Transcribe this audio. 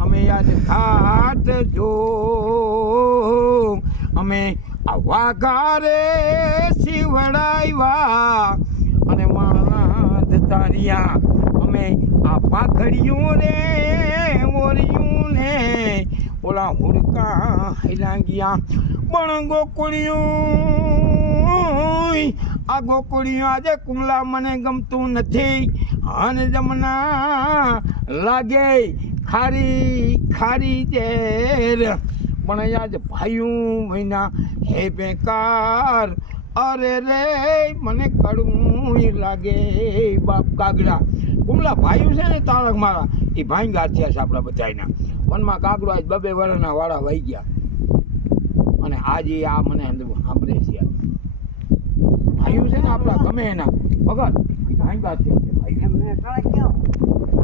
અમે યાદ થાત જો અમે આવા ગારે શિવડાવ્યા અને મારા તારિયા અમે આ પાખડિયું ને મોરિયું ને ઓલા હુડકા હેલા ગયા પણ ગોકુળિયું આ ગોકુળિયું આજે કુમલા મને ગમતું નથી અને જમના લાગે ખારી ખારી ઝેર પણ આજ ભાઈયું મહિના હે બેકાર અરે રે મને કડવું લાગે બાપ કાગડા કુમલા ભાઈયું છે ને તારક મારા એ ભાઈ ગાંઠિયા છે આપણા બધાના મનમાં કાગડો આજ 2 વર્ષના વાળા વહી ગયા અને આજે આ મને સાંભળે છે ભાઈયું છે ને આપણા ગમે એના વગર ભાઈ ગાંઠિયા છે ભાઈ એમને કળા કેવો